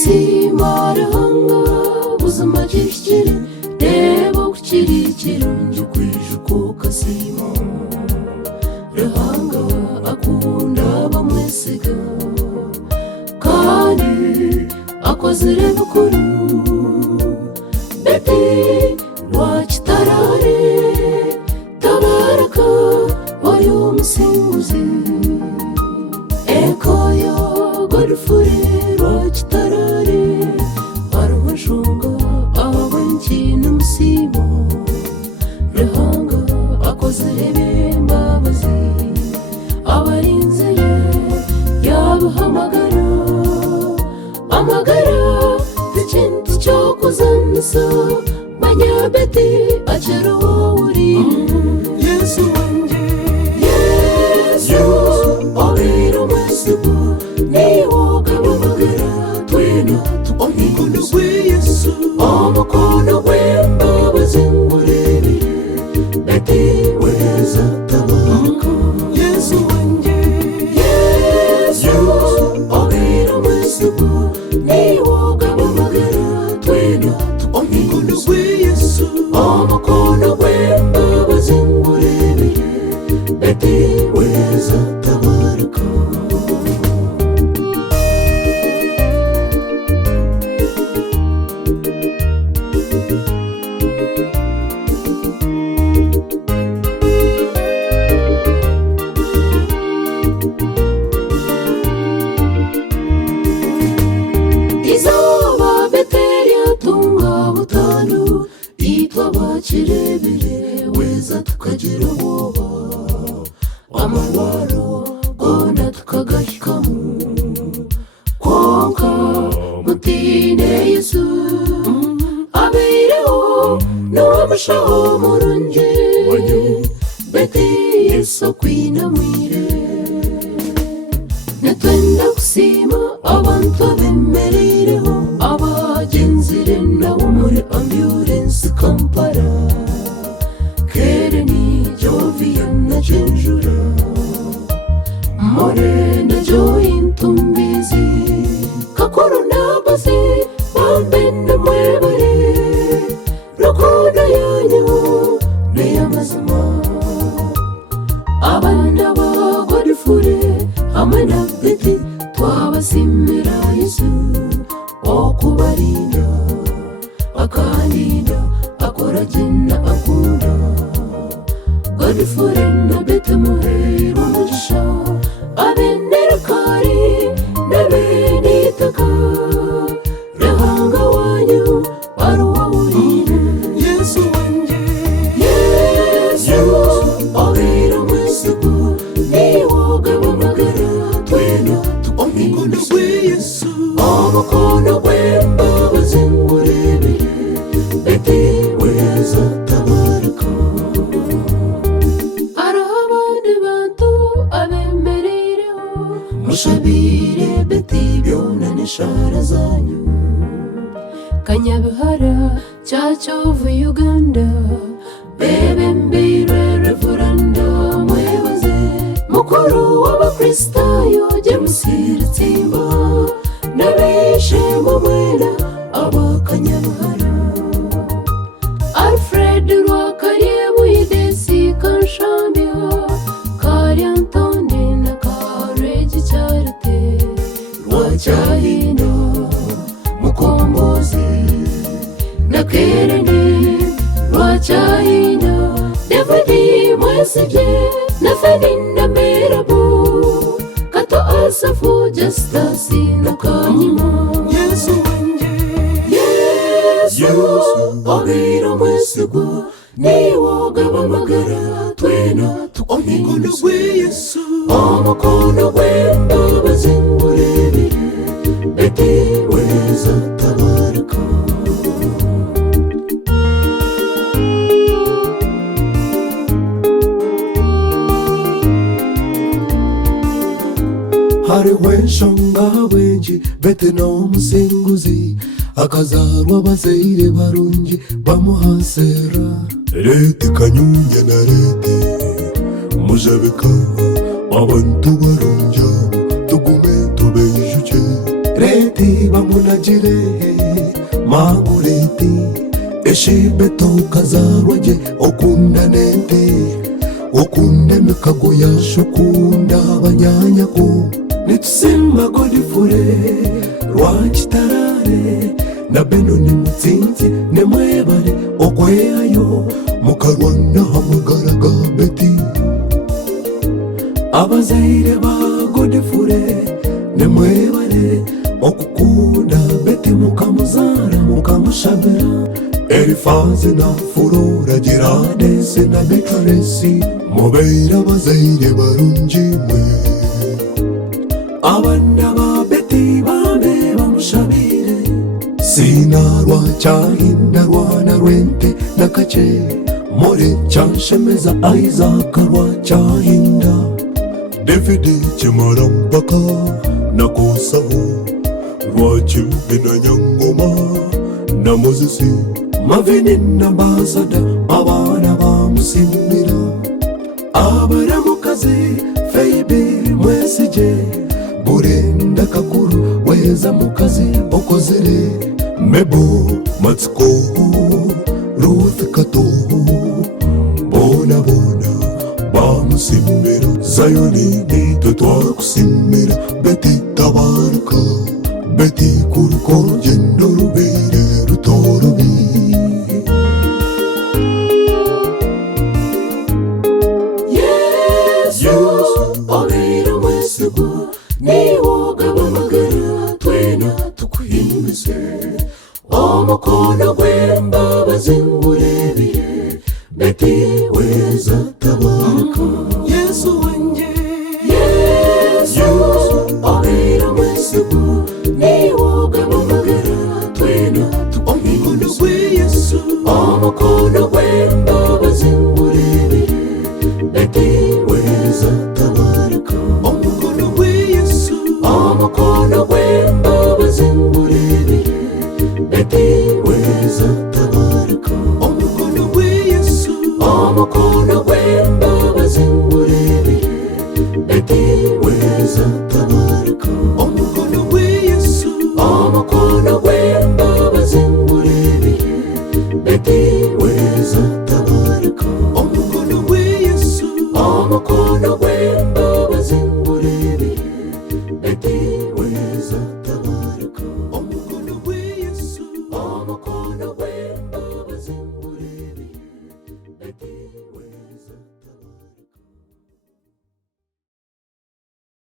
simarahanga buzima gishikire reba ukiri kirungi kwijuka ukasima rahanga akunda bamwesiga kandi akozere bukuru beti rwakitarare tabaraka wari umusinguzi ekoyo godfure rwakitarare arumashunga abenki n'umusimo rahanga akozere bembabazi abarinzire yabahamagara amagara ikintu cyo kuzanisa manyabeti acero uri Yesu wanjye Yesu abira umwesibu niwoga bamagara twena omukono gwe Yesu omukono gw'embabazi ngurebire beti weza tabaraka Yesu wanjye Yesu abira umwesibu niwoga bamagara twena omukono gwe Yesu omukono gw'embabazi ngurebire beti weza tabaraka izoba beteri atunga butanu itwa bakirebere weza tukagira ubwoba amabaro gona tukagahikamu konka mutine Yesu abireho n'uwamushaho murungi beti Yesu kwinamwire netwenda kusima abantu abemereireho abagenzire nabo muri ambulance Kampala Kereni Jovia na Jenjura More na Join Tumbizi Kakuru na Bazi Bambenda mwebare Rukundo yanyu neyamazima abana ba Godfure hamwe na Beti twabasimira Yesu okubarinda akarinda akoragena akunda Godfure na Beti muhera umugisha abenerakari n'abenitaka rahanga wanyu aruwawurire Yesu wanjye Yesu abira umwesibu niwoga bamagara twena omukono gwe Yesu omukono gw'embabazi ngurebere beti weza tabaraka araho abandi bantu abemereireho mushabire beti byona n'eshara zanyu Kanyabihara Cyachovu Uganda bebembire reveranda mwebaze mukuru w'abakristayo James Ritsimba n'abishe mu mwena abakanyabihara Alfred Rwakarebu Idesi Kanshambia Karyantonde na Karegi Charite Rwacyahino Mukombozi na Kereni Rwacyahino David Mwesige na Fedinda Merabu Kato Asafu Justasi na Kanyima Yesu wanjye Yesu abira umwesigu niwoga bamagara twena omukono gwe Yesu omukono gw'embabazi ngurebere beti weza tabaraka hariho enshonga bwengi beti n'omusinguzi akazarwa abazaire barungi bamuhasera Leti Kanyunya na Leti mujabika abantu barungi tugume tubejuke Beti bamunagire Mangureti Eshibeto kazarwaje okunda nente Okunde mikago ya shokunda banyanyako Nitusimba godifure Rwachitarare Na beno ni mutsinzi ne mwebare okweyayo Mukarwana hamugaraga Beti Abazaire ba godifure ne mwebare okukunda Beti mukamuzara mukamushabira Elifaze na furora giradese na bekaresi Mubeira abazaire barungi mwe Abana ba Beti babe bamushabire Sinarwa cyahinda rwana rwente nakache More cyanshemeza Isaac rwa cyahinda David Kimarambaka nakosaho Rwa Kimbe na Nyangoma na Moses Mavini n'ambasada abana bamusimira Abaramukazi Feibi Mwesije Burenda Kakuru weza mukazi okozere Mebo Matsiko Ruth Katoho Bona bamusimira Zayoni nito twakusimira Beti tabaruka Beti kuruko gendo rubere rutorubi Obeira mwesigu niwoga bamagara twena tukuhimbize Omukono gw'embabazi ngurebire Beti weza tabaruka Yesu wanje Obeira mwesigu niwoga bamagara twena tukuhimbize Omukono gw'embabazi ngurebire Beti weza tabaruka Omukono gw'embabazi ngurebire Beti weza tabaruka Omukono gw'embabazi ngurebire Beti weza tabaruka